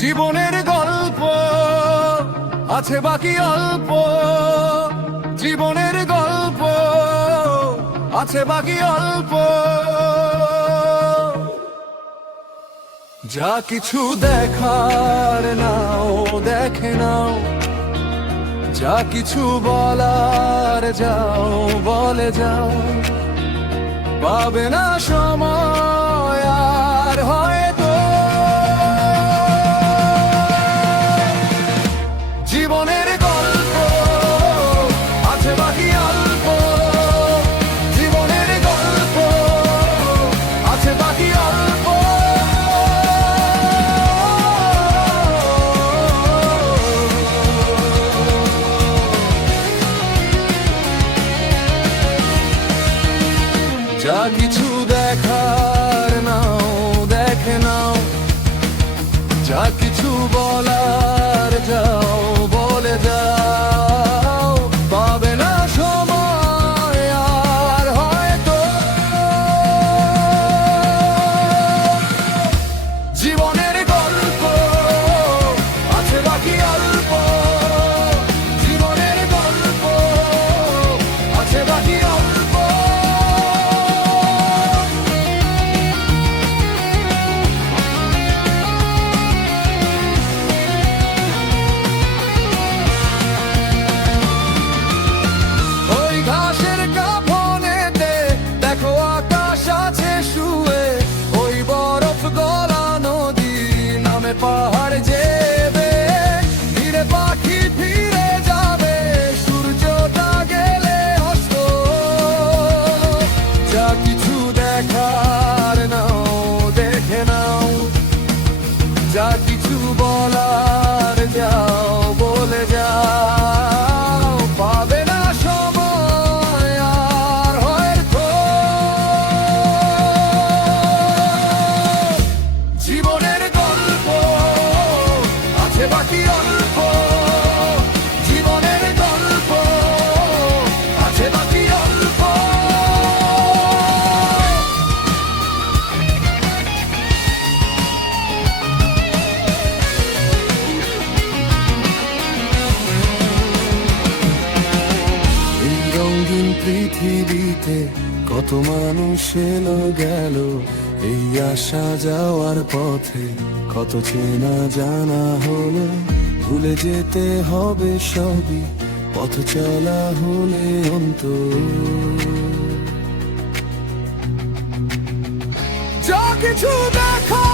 জীবনের গল্প আছে বাকি অল্প, জীবনের গল্প আছে বাকি অল্প। যা কিছু দেখার নাও দেখে নাও, যা কিছু বলার যাও বলে যাও, পাবে না সময় আর হয়তো। জীবনের গল্প আছে বাকি অল্প, জীবনের গল্প আছে বাকি অল্প। যা কিছু দেখার নাও দেখে নাও, যা কিছু বলার যাও বলে যাও, পাবে না সময় আর হয়তো। জীবনের গল্প আছে বাকি অল্প, জীবনের গল্প আছে বাকি অল্প। ঘাসের কাফনেতে দেখো আকাশ আছে শুয়ে, ওই বরফ গলা নদী নামে পাহাড় যেবে, ধীরে পাখি ফিরে যাবে সূর্যটা গেলে অস্ত। যা কিছু দেখার নাও দেখে নাও, যা কিছু বলার যাও বলে যাও, পাবে না সময় আর হয়তো। জীবনের গল্প আছে বাকি অল্প, জীবনের গল্প আছে বাকি অল্প। রঙিন পৃথিবীতে কত মানুষ এলো গেল, এই আসা যাওয়ার পথে কত চেনা জানা হলো। ভুলে যেতে হবে সবই, পথ চলা হলে অন্ত। যা কিছু দেখা